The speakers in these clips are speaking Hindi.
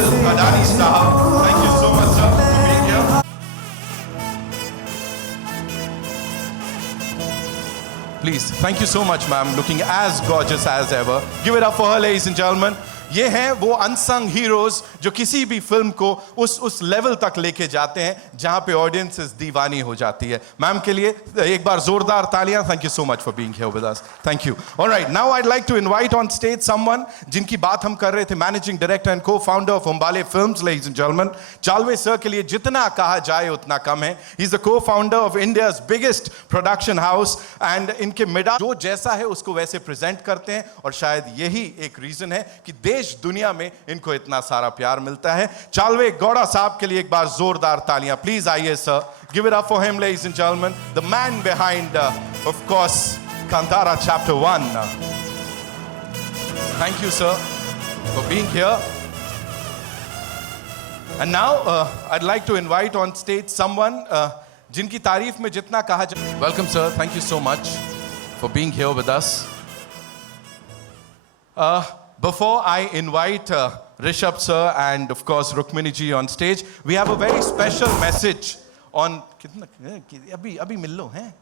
Anil Adani Sahab. Thank you so much, sir, for being here. Please, thank you so much, ma'am. Looking as gorgeous as ever. Give it up for her, ladies and gentlemen. ये हैं वो अनसंग हीरोज जो किसी भी फिल्म को उस लेवल तक लेके जाते हैं जहां पे ऑडियंसेस दीवानी हो जाती है. मैम के लिए एक बार जोरदार तालियां. Thank you so much for being here with us. Thank you. Alright, now I'd like to invite on stage someone जिनकी बात हम कर रहे थे, managing director and co-founder of Hombale films, ladies and gentleman. Chaluve sir के लिए जितना कहा जाए उतना कम है. He is the co-founder of India's biggest production house and इनके मिडा जो जैसा है उसको वैसे प्रेजेंट करते हैं और शायद यही एक रीजन है कि देश दुनिया में इनको इतना सारा प्यार मिलता है. चालवे गौड़ा साहब के लिए एक बार जोरदार तालियां. प्लीज आइए sir. Give it up for him, ladies and gentleman, the man behind of course Kantara chapter 1. Thank you sir for being here. And now I'd like to invite on stage someone जिनकी तारीफ में जितना कहा जाए. Welcome sir. Thank you so much for being here with us. Before I invite Rishabh sir and of course Rukmini ji on stage, we have a very special message on abhi मिल लो हैं,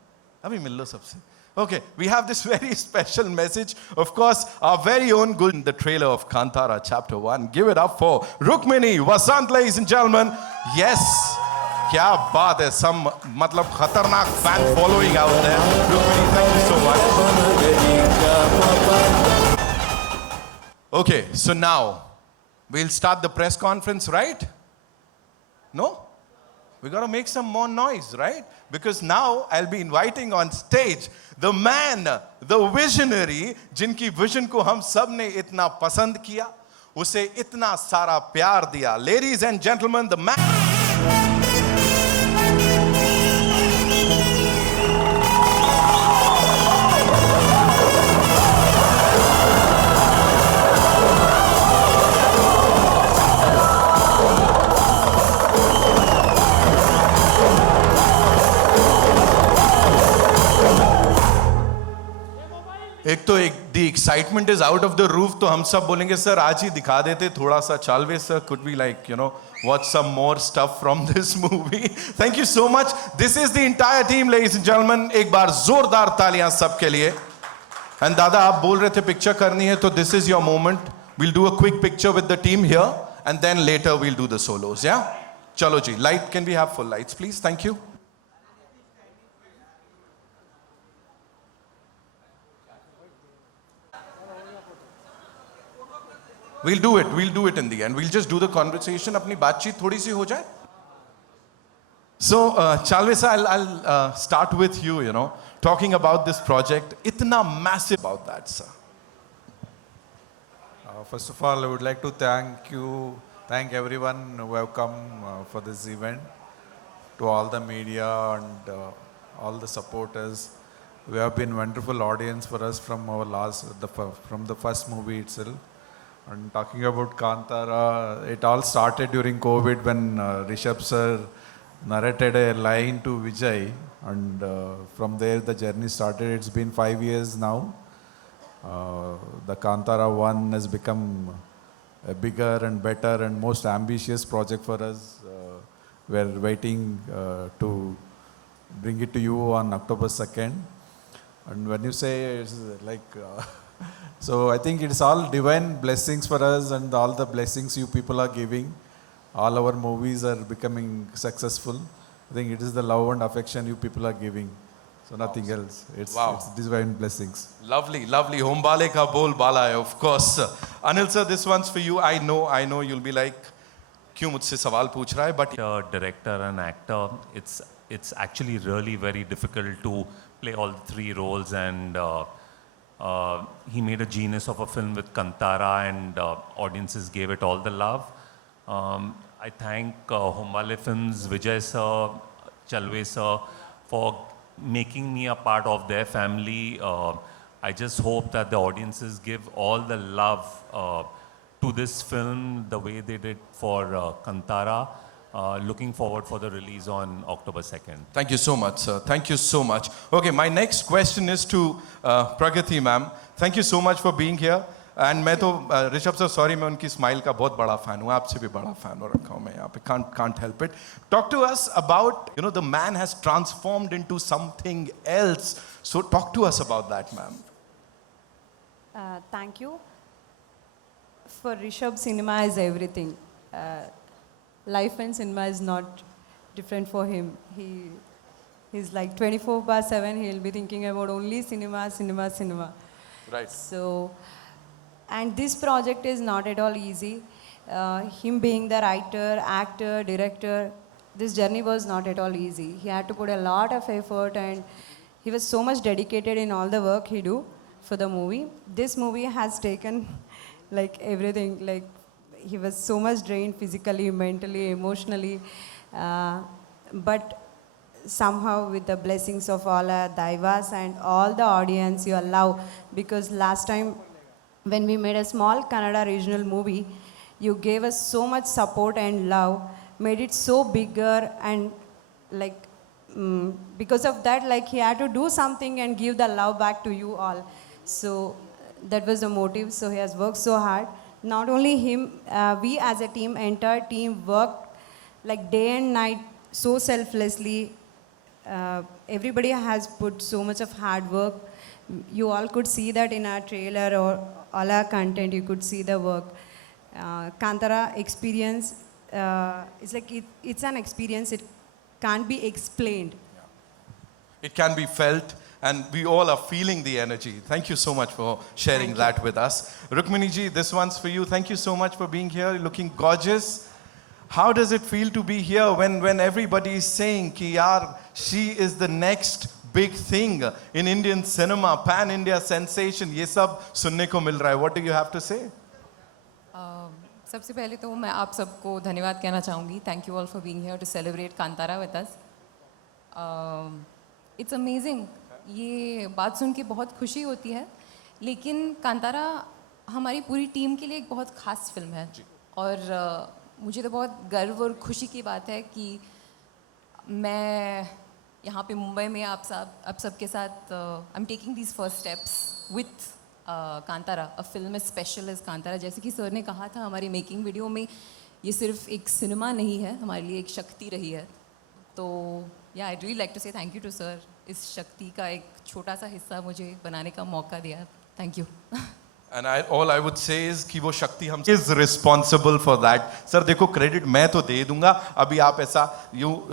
अभी मिल लो सबसे. Okay, we have this very special message, of course, our very own good in the trailer of Kantara Chapter 1. Give it up for Rukmini Vasant, ladies and gentlemen. Yes, क्या बात है. Some मतलब खतरनाक fan following out there. Rukmini, thank you so much. Okay, so now we'll start the press conference, right? No? We got to make some more noise, right? Because now I'll be inviting on stage the man, the visionary, जिनकी vision को हम सब ने इतना पसंद किया, उसे इतना सारा प्यार दिया. Ladies and gentlemen, the man. एक तो एक the excitement is out of the roof, तो हम सब बोलेंगे सर आज ही दिखा देते थोड़ा सा. Chaluve sir, could be like watch some more stuff from this movie. Thank you so much. This is the entire team, ladies and gentleman. एक बार जोरदार तालियां सबके लिए. एंड दादा, आप बोल रहे थे पिक्चर करनी है, तो this is your moment. We'll do a quick picture with the team here and then later we'll do the solos. या चलो जी, light, can we have full lights please? Thank you. We'll do it in the end. We'll just do the conversation. अपनी बातचीत थोड़ी सी हो जाए. So, Chalve sir, I'll start with you, talking about this project. Itna massive about that, sir. First of all, I would like to thank everyone who have come for this event, to all the media and all the supporters. We have been wonderful audience for us from from the first movie itself. And talking about Kantara, it all started during COVID when Rishabh sir narrated a line to Vijay, and from there the journey started. It's been 5 years now. The Kantara 1 has become a bigger and better and most ambitious project for us. We're waiting to bring it to you on October 2nd. And when you say it's like... So I think it's all divine blessings for us, and all the blessings you people are giving. All our movies are becoming successful. I think it is the love and affection you people are giving. So nothing else. It's divine blessings. Lovely, lovely. Humbale ka bol bala hai, of course. Anil sir, this one's for you. I know you'll be like, क्यों मुझसे सवाल पूछ रहा है? But director and actor, it's actually really very difficult to play all three roles, and he made a genius of a film with Kantara, and audiences gave it all the love. I thank Humbale Films, Vijay sir, Chalve sir for making me a part of their family. I just hope that the audiences give all the love to this film the way they did for Kantara. Looking forward for the release on October 2nd. Thank you so much, sir. Thank you so much. Okay, my next question is to Pragati ma'am. Thank you so much for being here. And मैं तो ऋषभ सर सॉरी, मैं उनकी स्माइल का बहुत बड़ा फैन हूँ, आपसे भी बड़ा फैन हो रखा हूँ मैं यहाँ पे, can't help it. Talk to us about, you know, the man has transformed into something else. So talk to us about that, ma'am. Thank you. For Rishabh, cinema is everything. Life and cinema is not different for him. He's like 24/7. He'll be thinking about only cinema, cinema, cinema. Right. So, and this project is not at all easy. Him being the writer, actor, director, this journey was not at all easy. He had to put a lot of effort, and he was so much dedicated in all the work he do for the movie. This movie has taken like everything. Like he was so much drained physically, mentally, emotionally, but somehow with the blessings of all our daivas and all the audience you allow, because last time when we made a small Kannada regional movie, you gave us so much support and love, made it so bigger, and like because of that, like he had to do something and give the love back to you all. So that was the motive. So he has worked so hard. Not only him, we as a team, entire team worked like day and night so selflessly. Everybody has put so much of hard work. You all could see that in our trailer or all our content. You could see the work. Kantara experience, it's like it's an experience. It can't be explained. It can be felt, and we all are feeling the energy. Thank you so much for sharing that with us. Rukmini ji, this one's for you. Thank you so much for being here, looking gorgeous. How does it feel to be here when everybody is saying ki yaar, she is the next big thing in Indian cinema, pan-India sensation, ये सब सुनने को मिल रहा है. What do you have to say? सबसे पहले तो मैं आप सबको धन्यवाद कहना चाहूँगी. Thank you all for being here to celebrate Kantara with us. It's amazing. ये बात सुन के बहुत खुशी होती है, लेकिन कांतारा हमारी पूरी टीम के लिए एक बहुत ख़ास फिल्म है. और मुझे तो बहुत गर्व और खुशी की बात है कि मैं यहाँ पे मुंबई में आप सबके साथ I am taking these first steps with Kantara, a film as special as Kantara. जैसे कि सर ने कहा था हमारी मेकिंग वीडियो में, ये सिर्फ एक सिनेमा नहीं है, हमारे लिए एक शक्ति रही है. तो या आई रियली लाइक टू से थैंक यू टू सर, इस शक्ति का एक छोटा सा हिस्सा मुझे बनाने का मौका दिया. Thank you. And all I would say is कि वो शक्ति हम is responsible for that. Sir देखो क्रेडिट मैं तो दे दूंगा, अभी आप ऐसा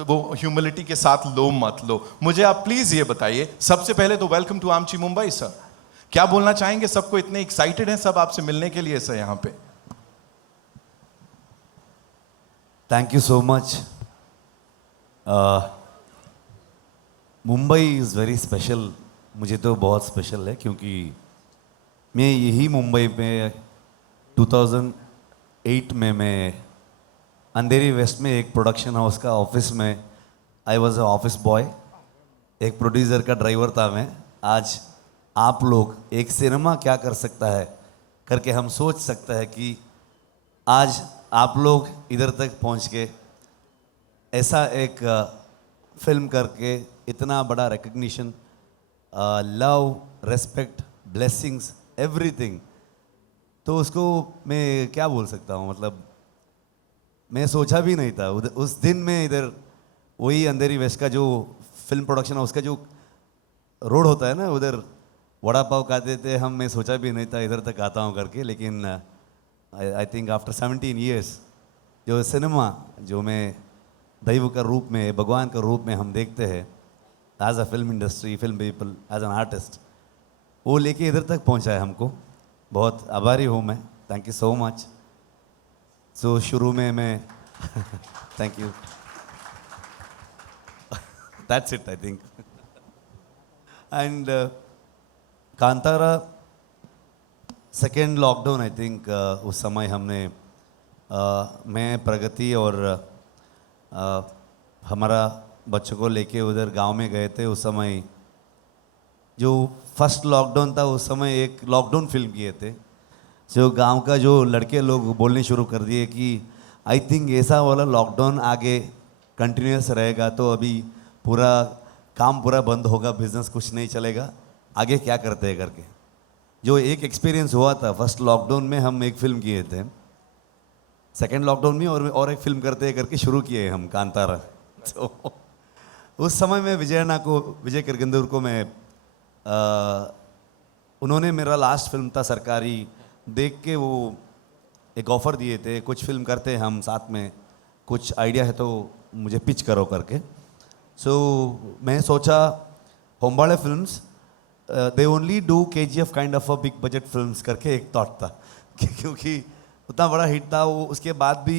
वो ह्यूमिलिटी के साथ लो मत लो. मुझे आप प्लीज ये बताइए, सबसे पहले तो वेलकम टू आमची मुंबई सर. क्या बोलना चाहेंगे? सबको इतने एक्साइटेड हैं सब आपसे मिलने के लिए सर यहाँ पे. Thank you so much. Mumbai is very special. मुझे तो बहुत स्पेशल है क्योंकि मैं यही मुंबई में 2008 में मैं अंधेरी वेस्ट में एक प्रोडक्शन हाउस का ऑफिस में I was a office boy, एक प्रोड्यूसर का ड्राइवर था मैं. आज आप लोग एक सिनेमा क्या कर सकता है करके हम सोच सकते हैं कि आज आप लोग इधर तक पहुंच के ऐसा एक फिल्म करके इतना बड़ा recognition, love, respect, blessings, everything. तो उसको मैं क्या बोल सकता हूँ, मतलब मैं सोचा भी नहीं था उस दिन में इधर वही अंधेरी वेस्ट का जो फिल्म प्रोडक्शन है उसका जो रोड होता है ना, उधर वड़ा पाव खाते थे हम. मैं सोचा भी नहीं था इधर तक आता हूँ करके. लेकिन आई थिंक आफ्टर 17 years जो सिनेमा जो मैं दैव का रूप में, भगवान का रूप में हम देखते हैं as a film industry, film people, as an artist, वो लेके इधर तक पहुंचा है हमको. बहुत आभारी हूँ मैं. Thank you so much. So शुरू में मैं thank you. That's it I think. And Kantara second lockdown I think उस समय हमने मैं, प्रगति और हमारा बच्चों को लेके उधर गांव में गए थे. उस समय जो फर्स्ट लॉकडाउन था उस समय एक लॉकडाउन फिल्म किए थे. जो गांव का जो लड़के लोग बोलने शुरू कर दिए कि आई थिंक ऐसा वाला लॉकडाउन आगे कंटिन्यूस रहेगा तो अभी पूरा काम पूरा बंद होगा, बिजनेस कुछ नहीं चलेगा, आगे क्या करते हैं करके. जो एक एक्सपीरियंस हुआ था फर्स्ट लॉकडाउन में, हम एक फिल्म किए थे, सेकेंड लॉकडाउन में और एक फिल्म करते करके शुरू किए हम कांतारा। तो उस समय में विजय किरगंदूर को मैं उन्होंने मेरा लास्ट फिल्म था सरकारी देख के वो एक ऑफ़र दिए थे, कुछ फिल्म करते हैं हम साथ में, कुछ आइडिया है तो मुझे पिच करो करके। सो मैं सोचा Hombale films they only do KGF kind of a big budget films करके एक थॉट था क्योंकि उतना बड़ा हिट था वो। उसके बाद भी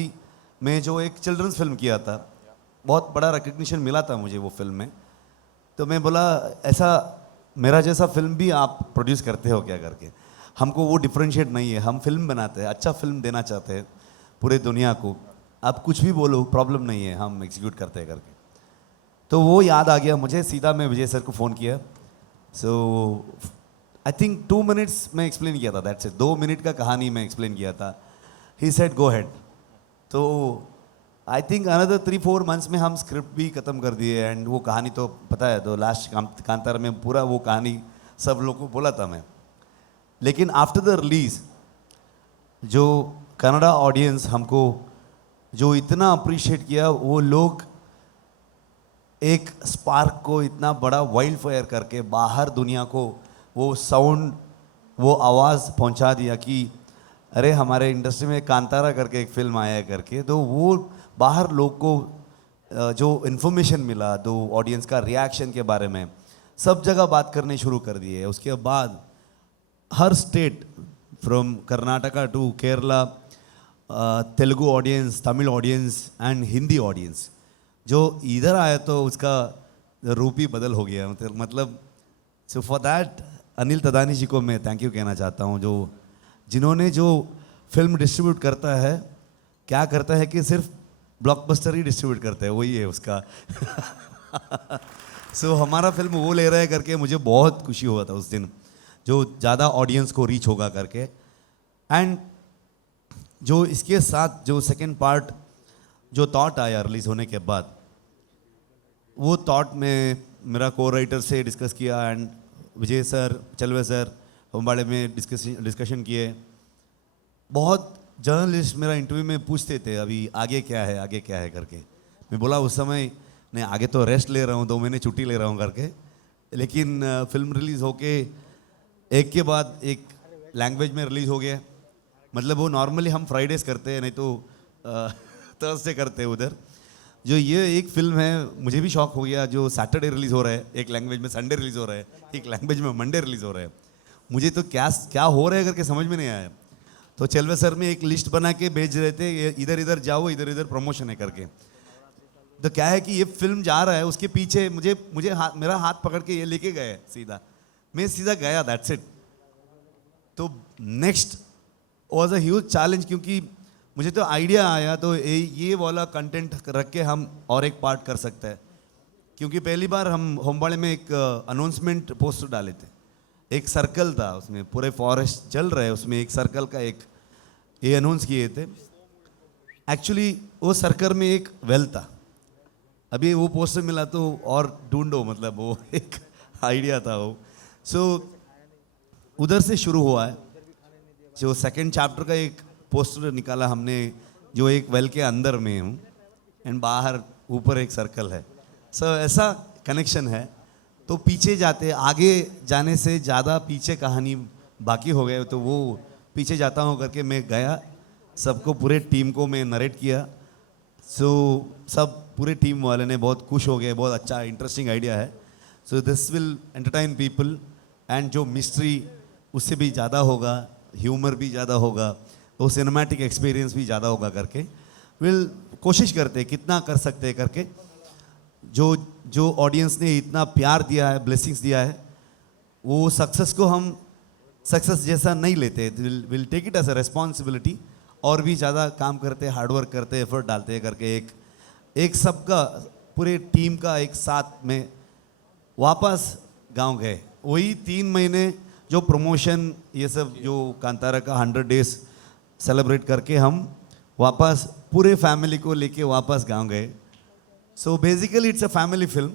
मैं जो एक चिल्ड्रंस फिल्म किया था, बहुत बड़ा रिकग्निशन मिला था मुझे वो फिल्म में। तो मैं बोला ऐसा मेरा जैसा फिल्म भी आप प्रोड्यूस करते हो क्या करके। हमको वो डिफरेंशिएट नहीं है, हम फिल्म बनाते हैं, अच्छा फिल्म देना चाहते हैं पूरे दुनिया को। आप कुछ भी बोलो प्रॉब्लम नहीं है, हम एग्जीक्यूट करते हैं करके। तो वो याद आ गया मुझे, सीधा मैं विजय सर को फ़ोन किया। सो आई थिंक 2 मिनट्स में एक्सप्लेन किया था, दैट्स इट। 2 मिनट का कहानी में एक्सप्लेन किया था। He said go head. तो आई थिंक अनदर 3-4 मंथ्स में हम स्क्रिप्ट भी ख़त्म कर दिए। एंड वो कहानी तो पता है, तो लास्ट कांतारा में पूरा वो कहानी सब लोगों को बोला था मैं। लेकिन आफ्टर द रिलीज़ जो कनाडा ऑडियंस हमको जो इतना अप्रिशिएट किया, वो लोग एक स्पार्क को इतना बड़ा वाइल्ड फायर करके बाहर दुनिया को वो साउंड, वो आवाज़ पहुंचा दिया कि अरे हमारे इंडस्ट्री में कांतारा करके एक फिल्म आया है करके। तो वो बाहर लोग को जो इन्फॉर्मेशन मिला, जो ऑडियंस का रिएक्शन के बारे में सब जगह बात करने शुरू कर दिए। उसके बाद हर state from Karnataka to Kerala, Telugu audience, Tamil audience and Hindi audience जो इधर आया तो उसका रूप ही बदल हो गया। मतलब सो फॉर दैट अनिल तदानी जी को मैं थैंक यू कहना चाहता हूँ, जो जिन्होंने जो फिल्म डिस्ट्रीब्यूट करता है, क्या करता है कि सिर्फ ब्लॉकबस्टर ही डिस्ट्रीब्यूट करता है, वही है उसका। सो हमारा फिल्म वो ले रहा है करके मुझे बहुत खुशी हुआ था उस दिन, जो ज़्यादा ऑडियंस को रीच होगा करके। एंड जो इसके साथ जो सेकेंड पार्ट जो थॉट आया रिलीज़ होने के बाद, वो थॉट में मेरा को राइटर से डिस्कस किया एंड विजय सर, चलवे सर होम्बाड़े में डिस्कशन किए। बहुत जर्नलिस्ट मेरा इंटरव्यू में पूछते थे अभी आगे क्या है, आगे क्या है करके। मैं बोला उस समय नहीं, आगे तो रेस्ट ले रहा हूँ, 2 महीने छुट्टी ले रहा हूँ करके। लेकिन फिल्म रिलीज़ होके एक के बाद एक लैंग्वेज में रिलीज़ हो गया। मतलब वो नॉर्मली हम फ्राइडेज करते हैं, नहीं तो थर्सडे करते हैं उधर। जो ये एक फिल्म है, मुझे भी शौक हो गया, जो सैटरडे रिलीज़ हो रहा है एक लैंग्वेज में, संडे रिलीज़ हो रहा है एक लैंग्वेज में, मंडे रिलीज़ हो रहा है। मुझे तो क्या हो रहा है करके समझ में नहीं आया। तो चलवे सर में एक लिस्ट बना के भेज रहे थे, इधर इधर जाओ, इधर इधर प्रमोशन है करके। तो क्या है कि ये फिल्म जा रहा है, उसके पीछे मुझे मेरा हाथ पकड़ के ये लेके गए सीधा, मैं सीधा गया, दैट्स इट। तो next was a huge challenge, क्योंकि मुझे तो आइडिया आया तो ये वाला कंटेंट रख के हम और एक पार्ट कर सकते हैं। क्योंकि पहली बार हम होम्बाड़े में एक अनाउंसमेंट पोस्टर डाले थे, एक सर्कल था उसमें, पूरे फॉरेस्ट चल रहे, उसमें एक सर्कल का एक ये अनाउंस किए थे। एक्चुअली वो सर्कल में एक वेल था, अभी वो पोस्टर मिला तो और ढूंढो, मतलब वो एक आइडिया था वो। सो उधर से शुरू हुआ है। जो सेकंड चैप्टर का एक पोस्टर निकाला हमने, जो एक वेल के अंदर में हूँ एंड बाहर ऊपर एक सर्कल है। सो ऐसा कनेक्शन है। तो पीछे जाते, आगे जाने से ज़्यादा पीछे कहानी बाकी हो गए, तो वो पीछे जाता हूँ करके मैं गया, सबको पूरे टीम को मैं नरेट किया। सो सब पूरे टीम वाले ने बहुत खुश हो गए, बहुत अच्छा इंटरेस्टिंग आइडिया है। So this will entertain people and जो मिस्ट्री उससे भी ज़्यादा होगा, ह्यूमर भी ज़्यादा होगा, वो सिनेमैटिक एक्सपीरियंस भी ज़्यादा होगा करके विल कोशिश करते कितना कर सकते हैं करके। जो ऑडियंस ने इतना प्यार दिया है, ब्लेसिंग्स दिया है, वो सक्सेस को हम सक्सेस जैसा नहीं लेते, will take it as a responsibility, और भी ज़्यादा काम करते, हार्डवर्क करते, एफर्ट डालते करके एक सबका पूरे टीम का एक साथ में वापस गांव गए। वही 3 महीने जो प्रमोशन ये सब जो कांतारा का 100 डेज सेलिब्रेट करके हम वापस पूरे फैमिली को लेके वापस गांव गए। So basically it's a family film,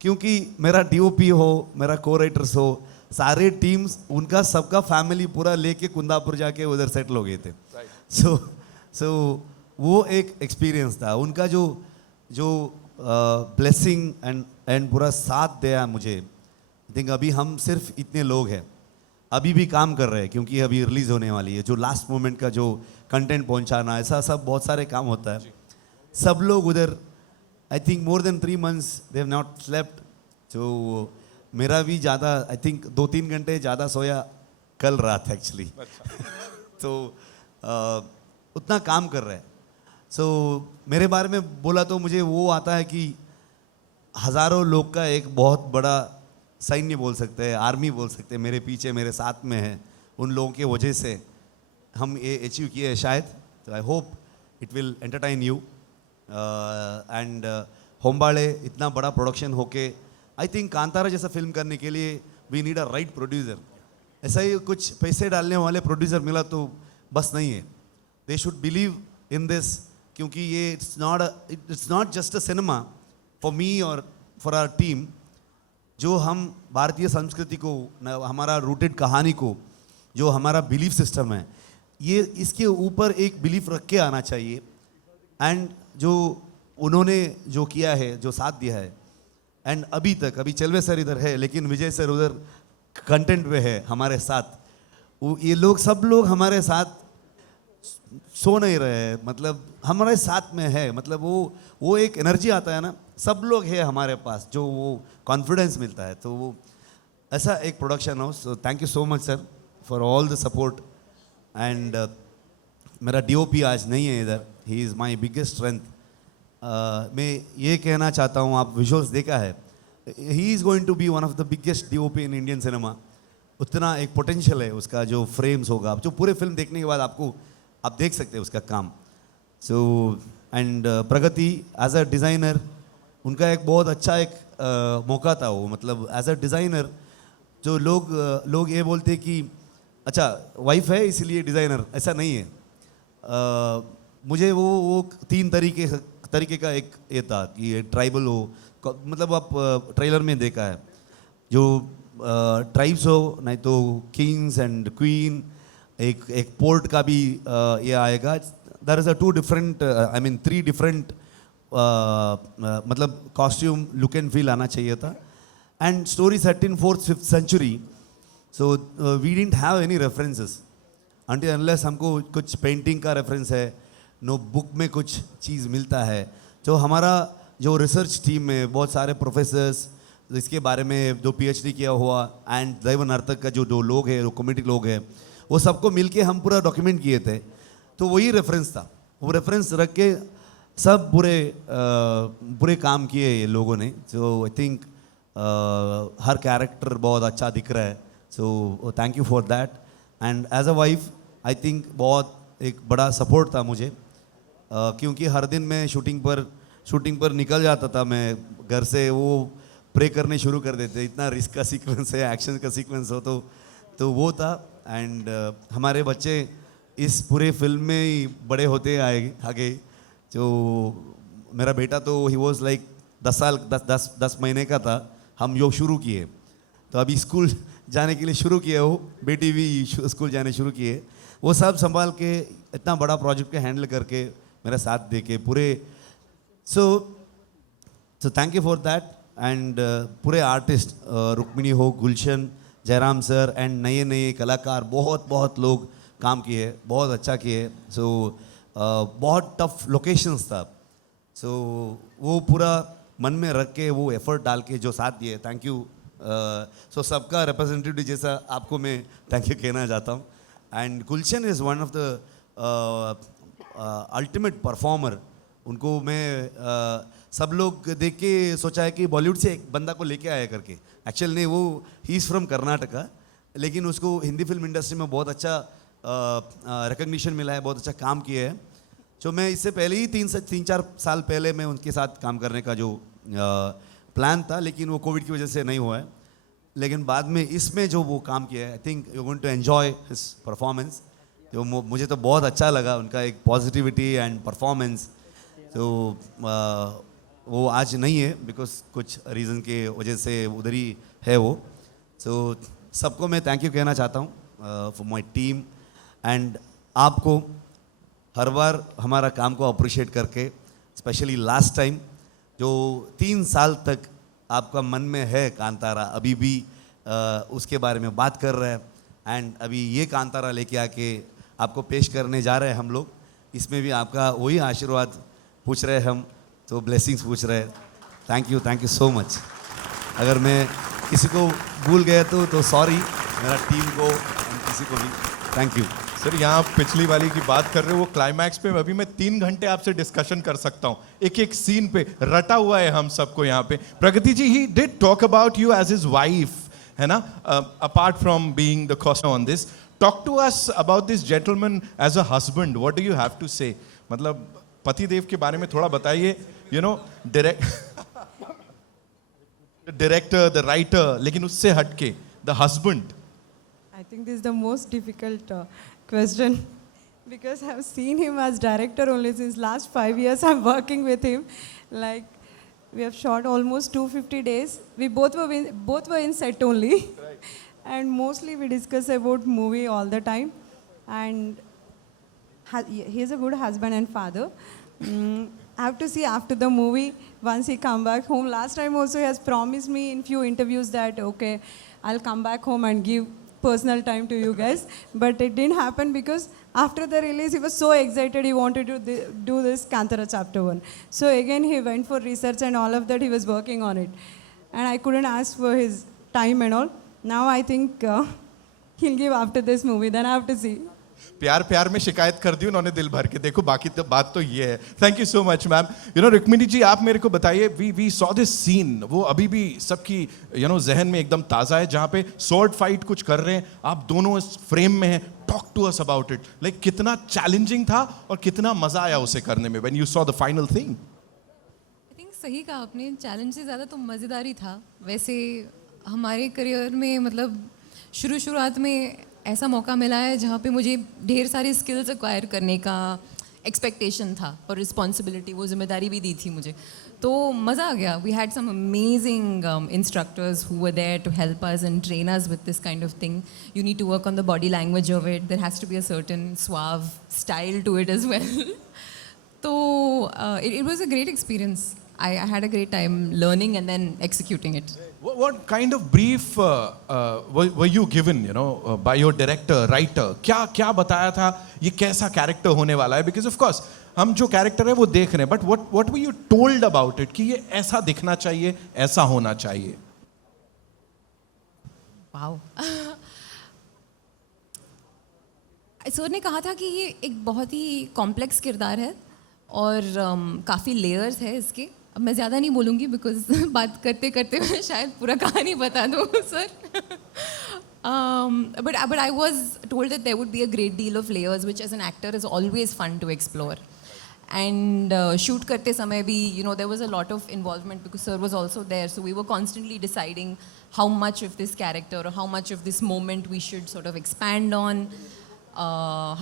क्योंकि मेरा DOP हो, मेरा को राइटर्स हो, सारे टीम्स उनका सबका फैमिली पूरा लेके कुंदापुर जाके उधर सेटल हो गए थे. सो वो एक एक्सपीरियंस था उनका जो जो ब्लेसिंग एंड पूरा साथ दिया मुझे. आई थिंक अभी हम सिर्फ इतने लोग हैं अभी भी काम कर रहे हैं क्योंकि अभी रिलीज होने वाली है. जो लास्ट मोमेंट का जो कंटेंट पहुंचाना ऐसा सब बहुत सारे काम होता है. सब लोग उधर I think more than 3 months they have not slept. तो मेरा भी ज़्यादा आई थिंक 2-3 घंटे ज़्यादा सोया कल रात एक्चुअली. तो उतना काम कर रहे हैं. सो मेरे बारे में बोला तो मुझे वो आता है कि हज़ारों लोग का एक बहुत बड़ा सैन्य बोल सकते हैं, आर्मी बोल सकते हैं, मेरे पीछे मेरे साथ में है. उन लोगों के वजह से हम ये अचीव किए हैं शायद. तो I hope it will entertain you. And Hombale इतना बड़ा प्रोडक्शन होके आई थिंक कांतारा जैसा फिल्म करने के लिए we need a right producer. ऐसा ही कुछ पैसे डालने वाले प्रोड्यूसर मिला तो बस नहीं है. They should believe in this क्योंकि ये it's not just a cinema for me और फॉर आवर टीम. जो हम भारतीय संस्कृति को हमारा रूटेड कहानी को जो हमारा बिलीफ सिस्टम है ये इसके ऊपर एक बिलीफ रख के आना चाहिए. एंड जो उन्होंने जो किया है जो साथ दिया है एंड अभी चलवे सर इधर है लेकिन विजय सर उधर कंटेंट पे है हमारे साथ. ये लोग सब लोग हमारे साथ सो नहीं रहे हैं मतलब हमारे साथ में है. मतलब वो एक एनर्जी आता है ना. सब लोग है हमारे पास जो वो कॉन्फिडेंस मिलता है. तो वो ऐसा एक production house. So thank you so much sir for all the support. And मेरा डीओपी आज नहीं है इधर. He is my biggest strength. मैं ये कहना चाहता हूँ आप विजुअल्स देखा है. He is going to be one of the biggest DOP in Indian cinema. उतना एक पोटेंशियल है उसका जो फ्रेम्स होगा जो पूरे फिल्म देखने के बाद आप देख सकते हैं उसका काम. So and Pragati as a designer उनका एक बहुत अच्छा एक मौका था वो. मतलब एज अ डिज़ाइनर जो लोग ये बोलते कि अच्छा वाइफ है इसलिए डिज़ाइनर, ऐसा नहीं है. मुझे वो 3 तरीके का एक ये था कि ये ट्राइबल हो. मतलब आप ट्रेलर में देखा है जो ट्राइब्स हो नहीं तो किंग्स एंड क्वीन. एक पोर्ट का भी ये आएगा. देयर इज़ अ 3 डिफरेंट मतलब कॉस्ट्यूम लुक एंड फील आना चाहिए था. And story set in 4th-5th century. So we didn't have any references until unless हमको कुछ पेंटिंग का रेफरेंस है नो बुक में कुछ चीज़ मिलता है. जो हमारा जो रिसर्च टीम में बहुत सारे प्रोफेसर्स इसके बारे में जो PhD किया हुआ एंड दैव नर्तक का जो लोग हैं जो कम्युनिटी लोग हैं वो सबको मिलके हम पूरा डॉक्यूमेंट किए थे. तो वही रेफरेंस था. वो रेफरेंस रख के सब बुरे काम किए ये लोगों ने. सो आई थिंक हर कैरेक्टर बहुत अच्छा दिख रहा है. So thank you for that. And as a wife I think बहुत एक बड़ा सपोर्ट था मुझे. क्योंकि हर दिन मैं शूटिंग पर निकल जाता था मैं घर से. वो प्रे करने शुरू कर देते इतना रिस्क का सीक्वेंस है एक्शन का सीक्वेंस हो तो वो था. एंड हमारे बच्चे इस पूरे फिल्म में ही बड़े होते आगे. जो मेरा बेटा तो ही वॉज लाइक 10 महीने का था हम योग शुरू किए. तो अभी स्कूल जाने के लिए शुरू किए. वो बेटी भी स्कूल जाने शुरू किए. वो सब संभाल के इतना बड़ा प्रोजेक्ट को हैंडल करके मेरा साथ दे के पूरे. सो thank you for that. And पूरे आर्टिस्ट रुक्मिणी हो, गुलशन, जयराम सर एंड नए कलाकार बहुत लोग काम किए, बहुत अच्छा किए. सो बहुत टफ लोकेशंस था. सो वो पूरा मन में रख के वो एफर्ट डाल के जो साथ दिए थैंक यू. सो सबका रिप्रेजेंटेटिव जैसा आपको मैं थैंक यू कहना चाहता हूँ. And Gulshan is one of the ultimate performer. उनको मैं सब लोग देख के सोचा है कि बॉलीवुड से एक बंदा को लेके आया करके. एक्चुअली नहीं, वो ही इज़ फ्रॉम कर्नाटका लेकिन उसको हिंदी फिल्म इंडस्ट्री में बहुत अच्छा रिकग्निशन मिला है, बहुत अच्छा काम किया है. जो मैं इससे पहले ही 3-4 साल पहले मैं उनके साथ काम करने का जो प्लान था लेकिन वो कोविड की वजह से नहीं हुआ है. लेकिन बाद में इसमें जो वो काम किया है I think you going to enjoy his performance. तो मुझे तो बहुत अच्छा लगा उनका एक पॉजिटिविटी एंड परफॉर्मेंस. तो वो आज नहीं है बिकॉज कुछ रीज़न के वजह से उधर ही है वो. सो सबको मैं थैंक यू कहना चाहता हूँ फॉर माय टीम एंड आपको हर बार हमारा काम को अप्रिशिएट करके, स्पेशली लास्ट टाइम जो 3 साल तक आपका मन में है कांतारा, अभी भी उसके बारे में बात कर रहे हैं एंड अभी ये कांतारा लेके आके आपको पेश करने जा रहे हैं हम लोग। इसमें भी आपका वही आशीर्वाद पूछ रहे हैं हम, तो ब्लेसिंग्स पूछ रहे हैं। Thank you so much. अगर मैं किसी को भूल गया तो सॉरी, मेरा टीम को और किसी को भी थैंक यू। सर यहाँ आप पिछली वाली की बात कर रहे हो, वो क्लाइमैक्स पे अभी मैं 3 घंटे आपसे डिस्कशन कर सकता हूँ, एक एक सीन पे रटा हुआ है हम सबको यहाँ पे। Pragathi ji, he did talk about you as his wife, है ना, apart from being the cast on this, talk to us about this gentleman as a husband, what do you have to say? मतलब पति देव के बारे में थोड़ा बताइए, you know, director, the writer, लेकिन उससे हटके the husband. I think this is the most difficult question because I've seen him as director only since last 5 years. I'm working with him. Like we have shot almost 250 days. We both were in set only, and mostly we discuss about movie all the time. And he is a good husband and father. I have to see after the movie once he come back home. Last time also he has promised me in few interviews that okay, I'll come back home and give personal time to you guys, but it didn't happen because after the release he was so excited, he wanted to do this Kantara chapter 1. So again he went for research and all of that, he was working on it, and I couldn't ask for his time and all. Now I think he'll give after this movie, then I have to see. प्यार प्यार में शिकायत कर दी उन्होंने दिल भर के, देखो बाकी तो बात तो ये है। Thank you so much ma'am. You know Rukmini ji, आप मेरे को बताइए, वी सॉ दिस सीन, वो अभी भी सबकी यू नो जहन में एकदम ताज़ा है, जहाँ पे स्वॉर्ड फाइट कुछ कर रहे हैं, आप दोनों इस फ्रेम में हैं। Talk to us about it, like कितना चैलेंजिंग था और कितना मजा आया उसे करने में when you saw the final thing? I think सही कहा आपने, चैलेंज से ज़्यादा तो मज़ेदार ही था। वैसे हमारे करियर में मतलब शुरुआत में ऐसा मौका मिला है जहाँ पे मुझे ढेर सारी स्किल्स एक्वायर करने का एक्सपेक्टेशन था और रिस्पॉन्सिबिलिटी, वो जिम्मेदारी भी दी थी मुझे, तो मज़ा आ गया। We had some amazing instructors who were there to help us and train us with this kind of thing. You need to work on the body language of it, there has to be a certain suave style to it as well. तो it was a great experience. I had a great time learning and then executing it. What kind of brief were you given, you know, by your director, writer? क्या बताया था ये कैसा कैरेक्टर होने वाला है? Because of course हम जो कैरेक्टर है वो देख रहे हैं, but what were you told about it कि ये ऐसा दिखना चाहिए, ऐसा होना चाहिए? Wow. सर ने कहा था कि ये एक बहुत ही कॉम्प्लेक्स किरदार है और काफ़ी लेयर्स है इसके। अब मैं ज़्यादा नहीं बोलूँगी बिकॉज बात करते करते मैं शायद पूरा कहानी बता दूँ sir. but I was told that there would be a great deal of layers which as an actor is always fun to explore. And shoot करते समय भी, you know, there was a lot of involvement because sir was also there, so we were constantly deciding how much of this character or how much of this moment we should sort of expand on,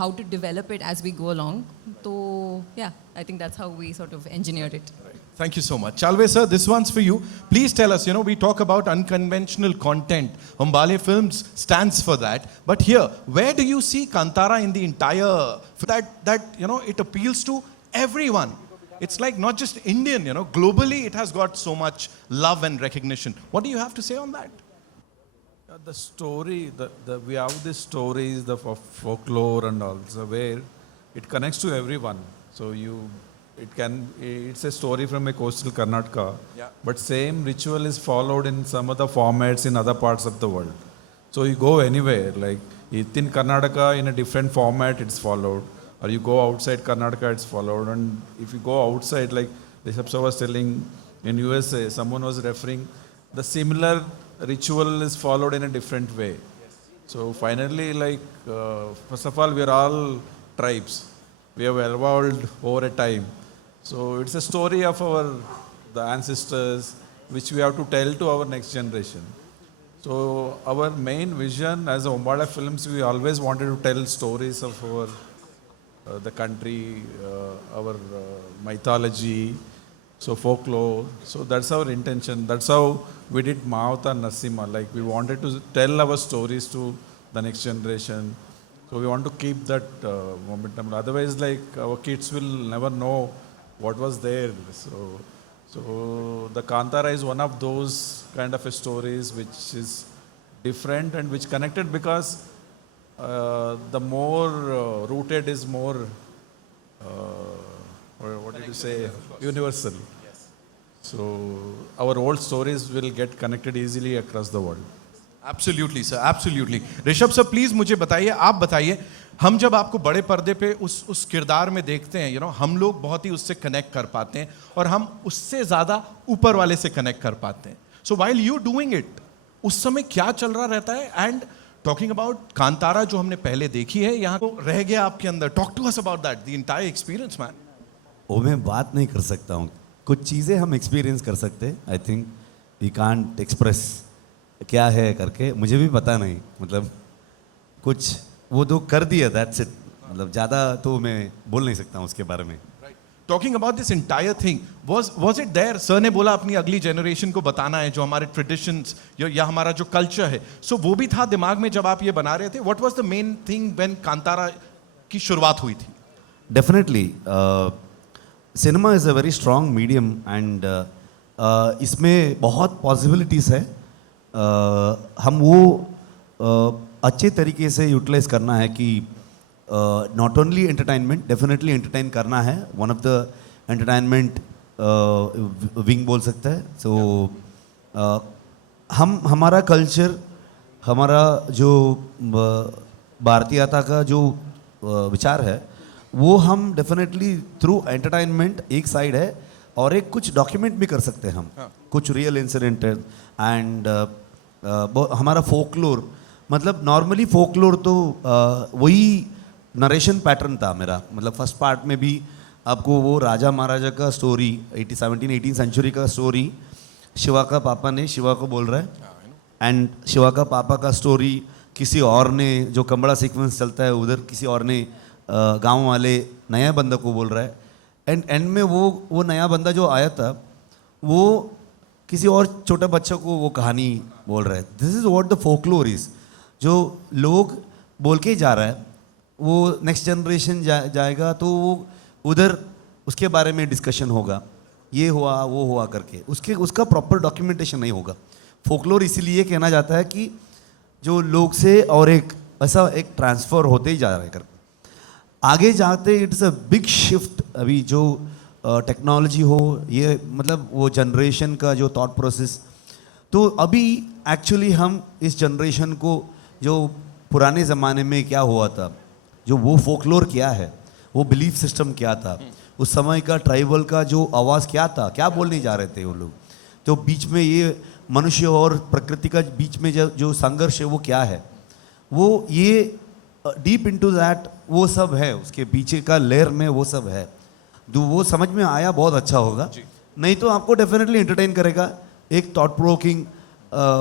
how to develop it as we go along. So yeah, I think that's how we sort of engineered it. Thank you so much. Chalve sir, this one's for you. Please tell us, you know, we talk about unconventional content. Umbale Films stands for that. But here, where do you see Kantara in the entire, that you know, it appeals to everyone. It's like not just Indian, you know, globally it has got so much love and recognition. What do you have to say on that? The story, we have these stories, the folklore and all, so where it connects to everyone. So it's a story from a coastal Karnataka, but same ritual is followed in some other formats in other parts of the world. So you go anywhere, like in Karnataka in a different format it's followed, or you go outside Karnataka it's followed, and if you go outside, like Rishabh was telling, in USA someone was referring, the similar ritual is followed in a different way. So finally, like first of all, we are all tribes. We have evolved over a time. So it's a story of the ancestors, which we have to tell to our next generation. So our main vision as Umbala Films, we always wanted to tell stories of our the country, our mythology, so folklore. So that's our intention. That's how we did Mahavatar Nasima. Like we wanted to tell our stories to the next generation. So we want to keep that momentum. Otherwise, like our kids will never know what was there. So the Kantara is one of those kind of stories which is different and which connected because the more rooted is more, what did you say, universal. So our old stories will get connected easily across the world. Absolutely sir, absolutely. Rishabh sir please मुझे बताइए, आप बताइए, हम जब आपको बड़े पर्दे पे उस किरदार में देखते हैं, यू नो, हम लोग बहुत ही उससे कनेक्ट कर पाते हैं और हम उससे ज्यादा ऊपर वाले से कनेक्ट कर पाते हैं। सो व्हाइल यू डूइंग इट, उस समय क्या चल रहा रहता है? एंड टॉकिंग अबाउट कांतारा जो हमने पहले देखी है, यहाँ को रह गया आपके अंदर, talk to us about that, the entire experience man. वो मैं बात नहीं कर सकता हूँ, कुछ चीज़ें हम एक्सपीरियंस कर सकते हैं। I think we can't express क्या है करके, मुझे भी पता नहीं, मतलब कुछ वो तो कर दिया, दैट्स इट। मतलब ज़्यादा तो मैं बोल नहीं सकता हूँ उसके बारे में। Talking about this entire thing, was it there? Sir ने बोला अपनी अगली जनरेशन को बताना है जो हमारे ट्रेडिशंस या हमारा जो कल्चर है, सो वो भी था दिमाग में जब आप ये बना रहे थे? What was the main thing when Kantara की शुरुआत हुई थी? Definitely cinema is a very strong medium and इसमें बहुत पॉसिबिलिटीज़ है। हम वो अच्छे तरीके से यूटिलाइज करना है कि not only entertainment, definitely entertain करना है, one of the entertainment wing बोल सकता है। सो हम हमारा कल्चर, हमारा जो भारतीयता का जो विचार है, वो हम डेफिनेटली थ्रू एंटरटेनमेंट एक साइड है, और एक कुछ डॉक्यूमेंट भी कर सकते हैं हम, कुछ रियल इंसिडेंट एंड हमारा फोकलोर, मतलब नॉर्मली फोकलोर तो वही नरेशन पैटर्न था मेरा। मतलब फर्स्ट पार्ट में भी आपको वो राजा महाराजा का स्टोरी, 18 सेंचुरी का स्टोरी, शिवा का पापा ने शिवा को बोल रहा है, एंड शिवा का पापा का स्टोरी किसी और ने, जो कमड़ा सीक्वेंस चलता है उधर किसी और ने गांव वाले नया बंदा को बोल रहा है, एंड में वो नया बंदा जो आया था वो किसी और छोटे बच्चे को वो कहानी बोल रहा है। This is what the folklore is. जो लोग बोल के ही जा रहा है, वो नेक्स्ट जनरेशन जाएगा तो वो उधर उसके बारे में डिस्कशन होगा, ये हुआ वो हुआ करके, उसका प्रॉपर डॉक्यूमेंटेशन नहीं होगा। फोकलोर इसीलिए कहना जाता है कि जो लोग से और एक ऐसा एक ट्रांसफ़र होते ही जा रहा है करके आगे जाते। It's a big shift. अभी जो टेक्नोलॉजी हो, ये मतलब वो जनरेशन का जो थॉट प्रोसेस, तो अभी एक्चुअली हम इस जनरेशन को जो पुराने ज़माने में क्या हुआ था, जो वो फोकलोर क्या है, वो बिलीफ सिस्टम क्या था, उस समय का ट्राइबल का जो आवाज़ क्या था, क्या बोलने जा रहे थे वो लोग, तो बीच में ये मनुष्य और प्रकृति का बीच में जो संघर्ष है वो क्या है, वो ये डीप इनटू दैट वो सब है, उसके पीछे का लेयर में वो सब है। जो वो समझ में आया बहुत अच्छा होगा, नहीं तो आपको डेफिनेटली एंटरटेन करेगा, एक थॉट प्रोवोकिंग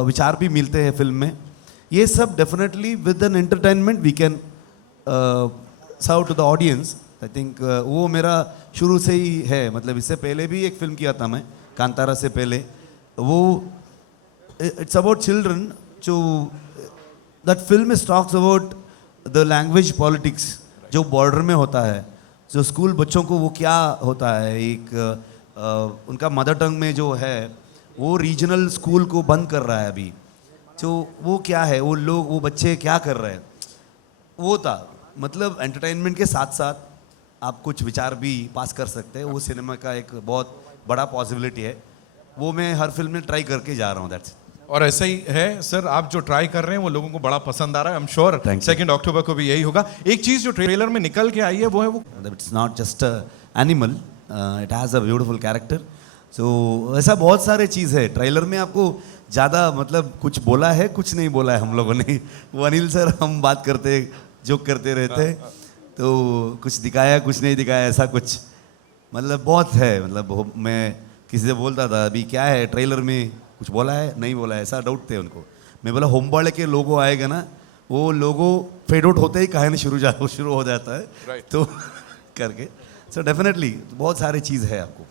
विचार भी मिलते हैं फिल्म में। ये सब definitely with an entertainment we can serve to the audience. I think वो मेरा शुरू से ही है। मतलब इससे पहले भी एक फिल्म किया था मैं, कांतारा से पहले, वो इट्स अबाउट चिल्ड्रन। जो that film is talks about the language politics जो बॉर्डर में होता है, जो स्कूल बच्चों को वो क्या होता है, एक उनका मदर टंग में जो है वो रीजनल स्कूल को बंद कर रहा है अभी, जो वो क्या है, वो लोग वो बच्चे क्या कर रहे हैं, वो था। मतलब एंटरटेनमेंट के साथ साथ आप कुछ विचार भी पास कर सकते हैं, वो सिनेमा का एक बहुत बड़ा पॉसिबिलिटी है, वो मैं हर फिल्म में ट्राई करके जा रहा हूँ। दैट्स और ऐसा ही है सर, आप जो ट्राई कर रहे हैं वो लोगों को बड़ा पसंद आ रहा है। आई एम श्योर 2 अक्टूबर को भी यही होगा। एक चीज जो ट्रेलर में निकल के आई है वो है वो it's not just animal, it has a beautiful character. So ऐसा बहुत सारे चीज़ है ट्रेलर में। आपको ज़्यादा मतलब कुछ बोला है, कुछ नहीं बोला है हम लोगों ने। वो अनिल सर हम बात करते जोक करते रहते, तो कुछ दिखाया कुछ नहीं दिखाया, ऐसा कुछ मतलब बहुत है। मतलब मैं किसी से बोलता था अभी क्या है ट्रेलर में, कुछ बोला है नहीं बोला है, ऐसा डाउट थे उनको। मैं बोला होमबाड़े के लोगो आएगा ना, वो लोगो फेड आउट होते ही कहानी शुरू हो जाता है, तो करके। सो डेफिनेटली बहुत सारी चीज़ है आपको।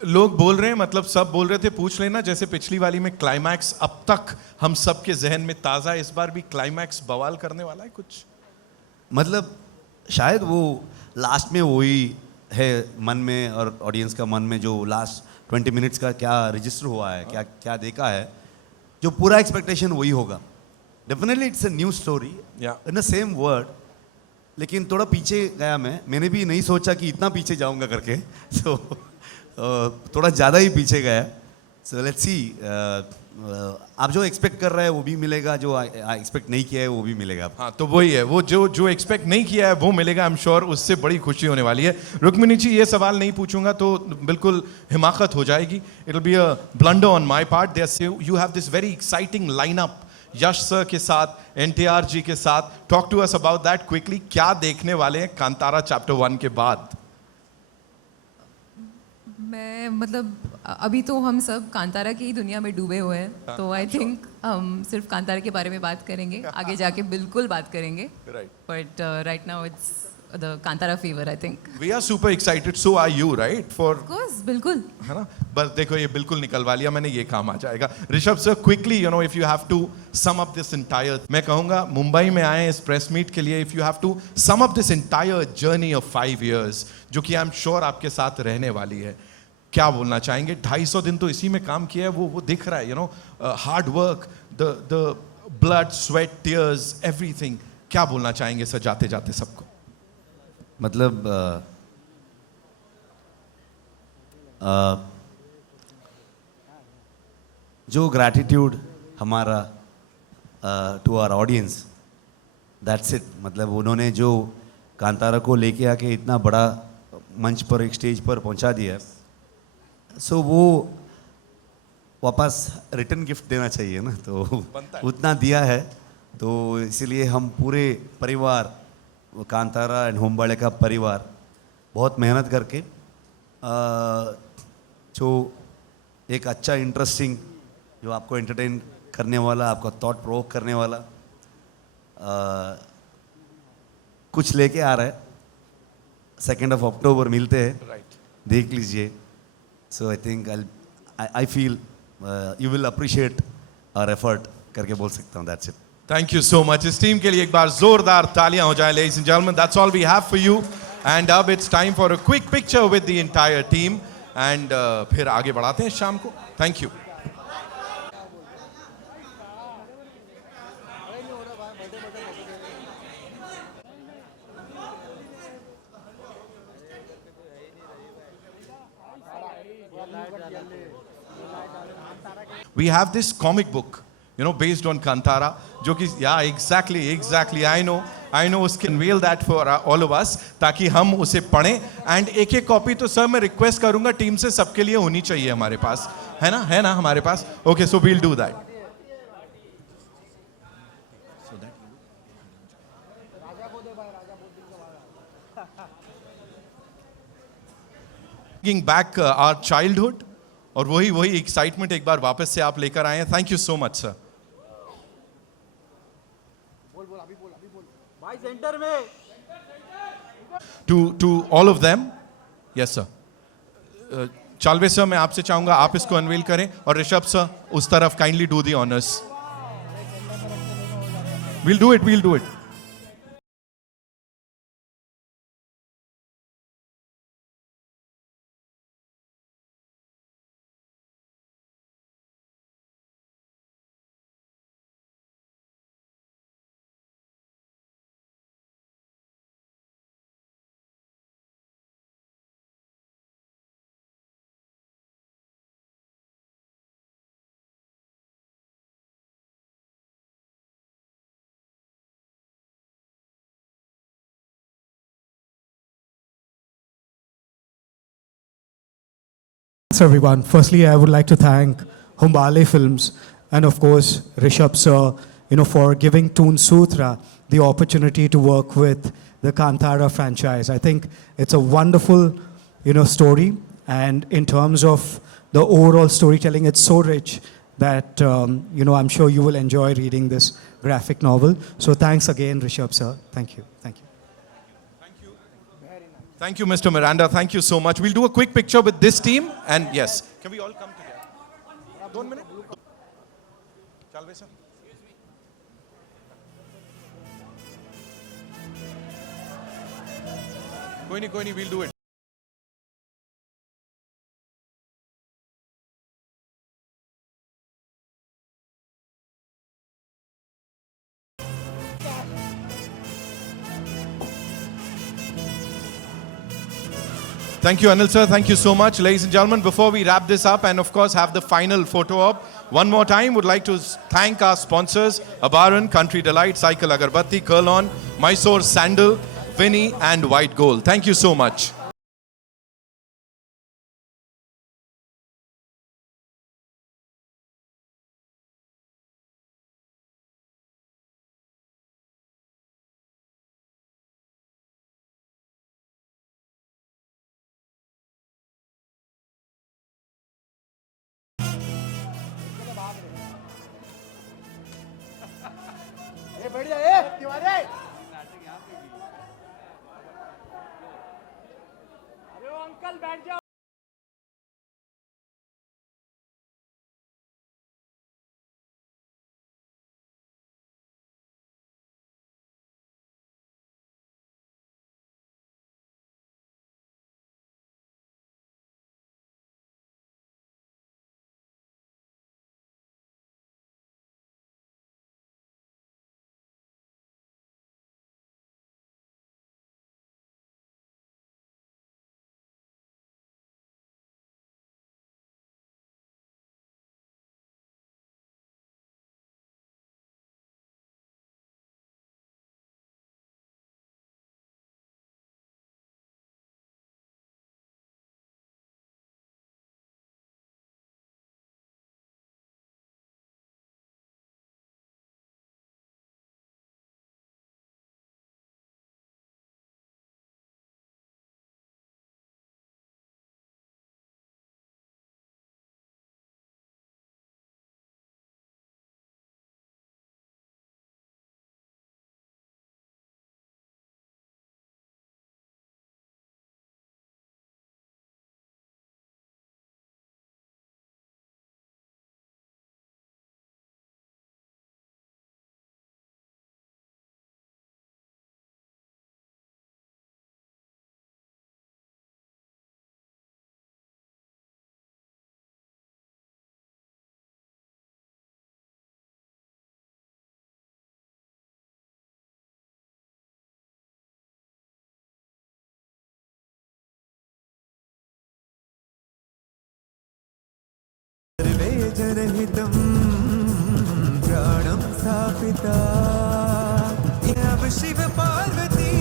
लोग बोल रहे हैं, मतलब सब बोल रहे थे, पूछ लेना जैसे पिछली वाली में क्लाइमैक्स अब तक हम सब के जहन में ताज़ा, इस बार भी क्लाइमैक्स बवाल करने वाला है कुछ? मतलब शायद वो लास्ट में वही है मन में, और ऑडियंस का मन में जो लास्ट 20 मिनट्स का क्या रजिस्टर हुआ है, क्या क्या देखा है, जो पूरा एक्सपेक्टेशन वही होगा. Definitely it's a new story in the same word. लेकिन थोड़ा पीछे गया मैंने भी नहीं सोचा कि इतना पीछे जाऊंगा करके. सो थोड़ा ज़्यादा ही पीछे गया. सो लेट्स सी, आप जो एक्सपेक्ट कर रहे हैं वो भी मिलेगा, जो एक्सपेक्ट नहीं किया है वो भी मिलेगा. हाँ, तो वही है, वो जो जो एक्सपेक्ट नहीं किया है वो मिलेगा. आई एम श्योर उससे बड़ी खुशी होने वाली है. रुक्मिणी जी, ये सवाल नहीं पूछूंगा तो बिल्कुल हिमाकत हो जाएगी. It will be a blunder on my part. You have this very exciting lineup Yash sir के साथ, NTR जी के साथ. Talk to us about that quickly. क्या देखने वाले हैं कांतारा चैप्टर 1 के बाद? मैं मतलब अभी तो हम सब कांतारा की ही दुनिया में डूबे हुए हैं, तो आई थिंक हम सिर्फ कांतारा के बारे में बात करेंगे. आगे जाके बिल्कुल बात करेंगे, but right now it's the Kantara fever. I think we are super excited. So are you, right? For of course, बिल्कुल. है ना? बस देखो, ये बिल्कुल निकलवा लिया मैंने, ये काम आ जाएगा. Rishabh sir, quickly, you know, if you have to sum up this entire, मैं कहूंगा मुंबई में आए इस प्रेस मीट के लिए, if you have to sum up this entire journey of 5 years, जो कि आई एम श्योर आपके साथ रहने वाली है, क्या बोलना चाहेंगे? 250 दिन तो इसी में काम किया है, वो दिख रहा है, you know, hard work, the blood, sweat, tears, everything. क्या बोलना चाहेंगे सर जाते जाते सबको? मतलब जो ग्रैटिट्यूड हमारा to our audience, that's it. मतलब उन्होंने जो कांतारा को लेके आके इतना बड़ा मंच पर, एक स्टेज पर पहुंचा दिया है, सो वो वापस रिटर्न गिफ्ट देना चाहिए ना, तो उतना दिया है. तो इसीलिए हम पूरे परिवार, कांतारा एंड होमबाड़े का परिवार, बहुत मेहनत करके जो एक अच्छा, इंटरेस्टिंग, जो आपको एंटरटेन करने वाला, आपका थॉट प्रोवोक करने वाला कुछ लेके आ रहा है. 2 अक्टूबर मिलते हैं, देख लीजिए. So I think I feel you will appreciate our effort करके बोल सकता हूँ. That's it. Thank you so much. इस टीम के लिए एक बार जोरदार तालियां हो जाए, ladies and gentleman. That's all we have for you. And अब it's time for a quick picture with the entire team. And फिर आगे बढ़ाते हैं शाम को. Thank you. We have this comic book, you know, based on Kantara, जो कि exactly, I know, उसके unveil that for all of us, ताकि हम उसे पढ़ें. एंड एक कॉपी तो सर मैं रिक्वेस्ट करूंगा टीम से, सबके लिए होनी चाहिए हमारे पास, है ना हमारे पास. Okay, so we'll do that. Bringing back our childhood, और वही एक्साइटमेंट एक बार वापस से आप लेकर आए हैं. Thank you so much sir. To all of them. Yes sir. Chaluve sir, मैं आपसे चाहूंगा आप इसको अनवील करें, और ऋषभ सर उस तरफ kindly do the honours. we'll do it. Everyone. Firstly, I would like to thank Humbale Films and of course Rishabh sir, for giving Toon Sutra the opportunity to work with the Kantara franchise. I think it's a wonderful, story, and in terms of the overall storytelling, it's so rich that I'm sure you will enjoy reading this graphic novel. So thanks again, Rishabh sir. Thank you. Thank you, Mr. Miranda. Thank you so much. We'll do a quick picture with this team. And yes, can we all come together? 2 minutes. Chalve, sir. Koi nahi, we'll do it. Thank you, Anil sir. Thank you so much. Ladies and gentlemen, before we wrap this up and of course have the final photo op, one more time would like to thank our sponsors, Abaran, Country Delight, Cycle Agarbatti, Kurlon, Mysore Sandal, Vinny and White Gold. Thank you so much.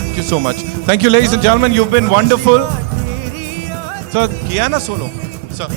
Thank you so much. Thank you, ladies and gentlemen. You've been wonderful. Sir, kiya na solo? Sir.